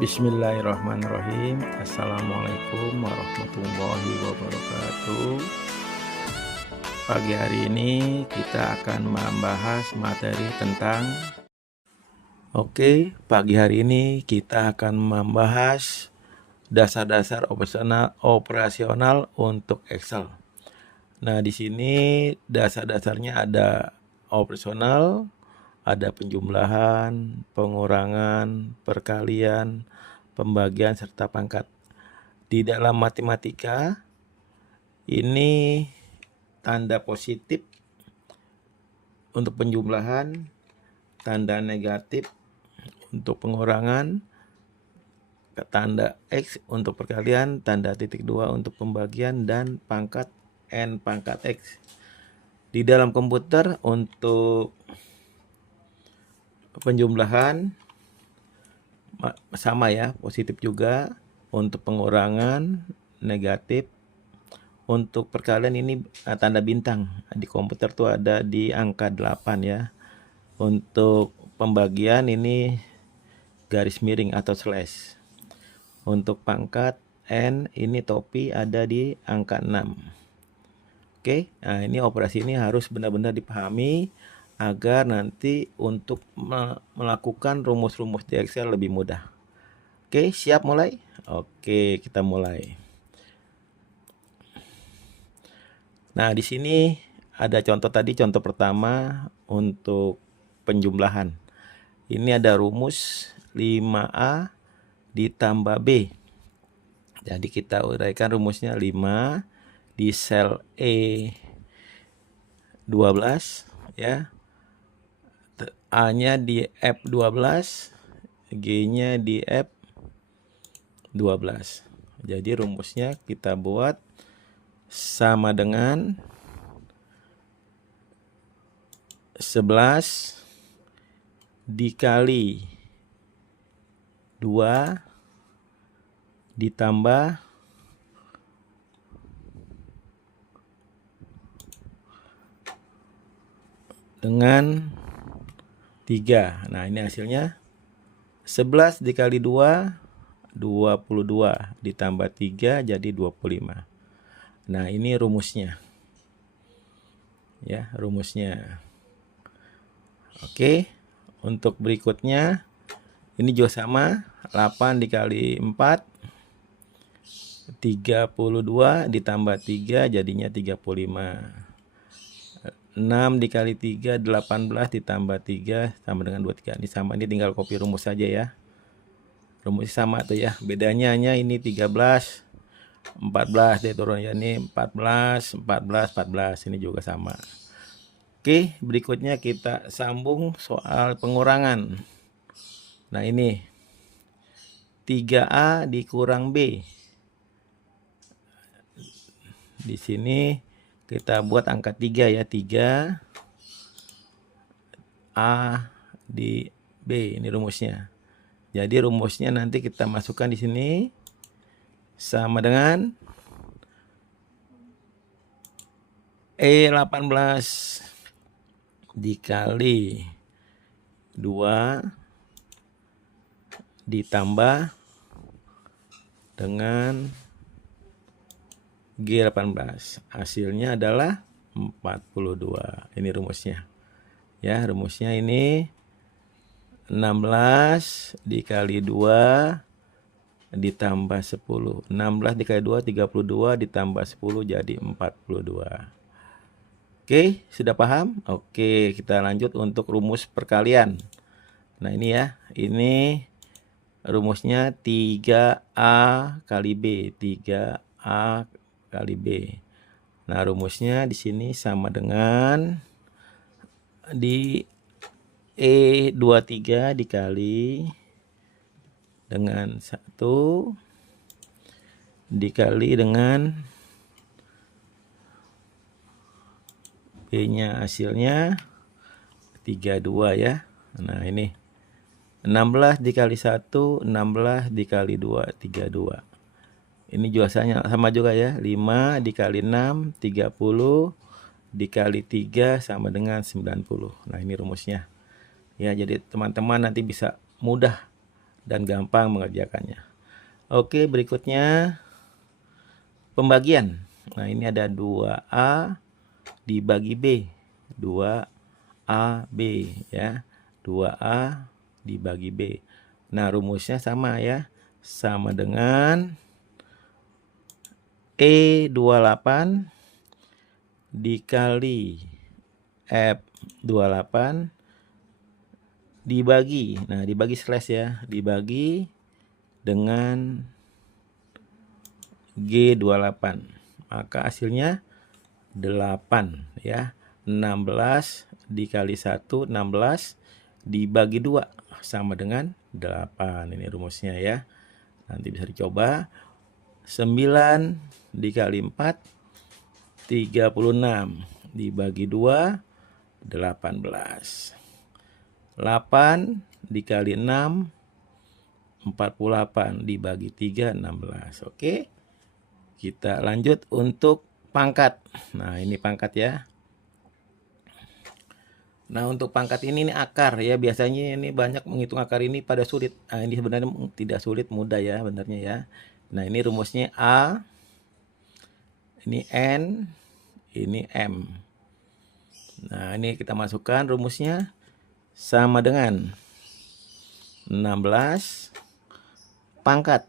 Bismillahirrahmanirrahim. Assalamualaikum warahmatullahi wabarakatuh. Pagi hari ini kita akan membahas materi tentang pagi hari ini kita akan membahas dasar-dasar operasional untuk Excel. Nah, di sini dasar-dasarnya ada operasional, ada penjumlahan, pengurangan, perkalian, pembagian, serta pangkat. Di dalam matematika, ini tanda positif untuk penjumlahan, tanda negatif untuk pengurangan, tanda X untuk perkalian, tanda titik 2 untuk pembagian, dan pangkat N pangkat X. Di dalam komputer untuk penjumlahan sama ya, positif juga. Untuk pengurangan negatif. Untuk perkalian ini tanda bintang. Di komputer tuh ada di angka 8 ya. Untuk pembagian ini garis miring atau slash. Untuk pangkat N ini topi ada di angka 6. Oke, nah ini operasi ini harus benar-benar dipahami agar nanti untuk melakukan rumus-rumus di Excel lebih mudah. Oke, siap mulai? Oke, kita mulai. Nah, di sini ada contoh tadi, contoh pertama untuk penjumlahan. Ini ada rumus 5A ditambah B. Jadi kita uraikan rumusnya 5 di sel E12 ya. A-nya di F12, G-nya di F12. Jadi rumusnya kita buat sama dengan 11 dikali 2 ditambah dengan 3. Nah, ini hasilnya 11 dikali 2, 22. Ditambah 3 jadi 25. Nah, ini rumusnya. Ya, rumusnya. Oke, untuk berikutnya ini juga sama. 8 dikali 4, 32 ditambah 3 jadinya 35. 6 dikali 3, 18 ditambah 3 sama dengan 23. Ini sama, ini tinggal copy rumus saja ya. Rumusnya sama tuh ya. Bedanya hanya ini 13, 14 dia turun ya. Ini 14, 14, 14. Ini juga sama. Oke, berikutnya kita sambung soal pengurangan. Nah, ini 3A dikurang B. Di sini kita buat angka 3 ya, 3 A di B, ini rumusnya. Jadi rumusnya nanti kita masukkan di sini sama dengan E18 dikali 2 ditambah dengan G18. Hasilnya adalah 42. Ini rumusnya. Ya, rumusnya ini 16 dikali 2 ditambah 10. 16 dikali 2, 32 ditambah 10 jadi 42. Oke, sudah paham? Oke, kita lanjut untuk rumus perkalian. Nah, ini ya. Ini rumusnya 3A kali B. 3A kali B. Nah, rumusnya di sini sama dengan di E23 dikali dengan 1 dikali dengan B-nya hasilnya 32 ya. Nah, ini 16 dikali 1, 16 dikali 2, 32. Ini juga sama juga ya. 5 dikali 6, 30 dikali 3 sama dengan 90. Nah, ini rumusnya. Ya, jadi teman-teman nanti bisa mudah dan gampang mengerjakannya. Oke, berikutnya pembagian. Nah, ini ada 2A dibagi B. 2AB ya. 2A dibagi B. Nah, rumusnya sama ya. Sama dengan E28 dikali F28 dibagi, nah dibagi slash ya, dibagi dengan G28. Maka hasilnya 8 ya. 16 dikali 1, 16 dibagi 2 sama dengan 8. Ini rumusnya ya. Nanti bisa dicoba. 9 dikali 4, 36 dibagi 2, 18. 8 dikali 6, 48 dibagi 3, 16. Oke. Kita lanjut untuk pangkat. Nah, ini pangkat ya. Nah, untuk pangkat ini akar ya. Biasanya ini banyak menghitung akar ini pada sulit. Nah, ini sebenarnya tidak sulit, mudah ya benarnya ya. Nah, ini rumusnya A, ini N, ini M. Nah, ini kita masukkan rumusnya sama dengan 16 pangkat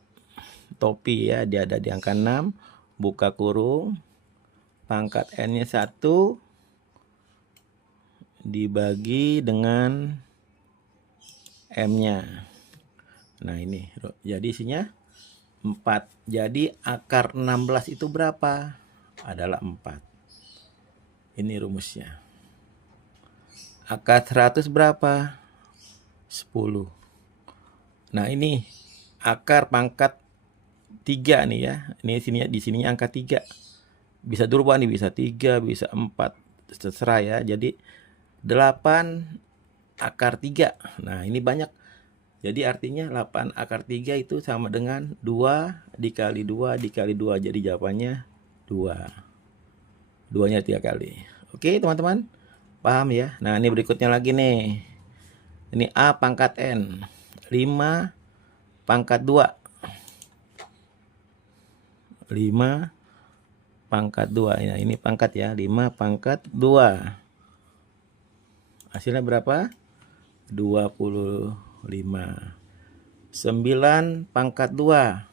topi ya, dia ada di angka 6, buka kurung, pangkat N-nya 1 dibagi dengan M-nya. Nah, ini jadi isinya 4. Jadi akar 16 itu berapa? Adalah 4. Ini rumusnya. Akar 100 berapa? 10. Nah, ini akar pangkat 3 nih ya. Ini di sininya angka 3. Bisa dirubah nih, bisa 3, bisa 4, terserah ya. Jadi 8 akar 3. Nah, ini banyak. Jadi artinya 8 akar 3 itu sama dengan 2 dikali 2 dikali 2. Jadi jawabannya 2. 2-nya 3 kali. Oke, teman-teman. Paham ya? Nah, ini berikutnya lagi nih. Ini A pangkat N. 5 pangkat 2. 5 pangkat 2. Ya, ini pangkat ya. 5 pangkat 2. Hasilnya berapa? 25. 9 pangkat 2.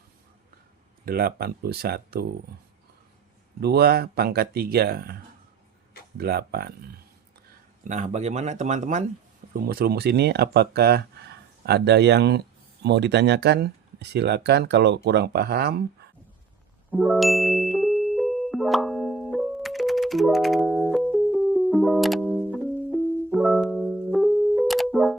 81. 2 pangkat 3. 8. Nah, bagaimana teman-teman? Rumus-rumus ini apakah ada yang mau ditanyakan? Silakan, kalau kurang paham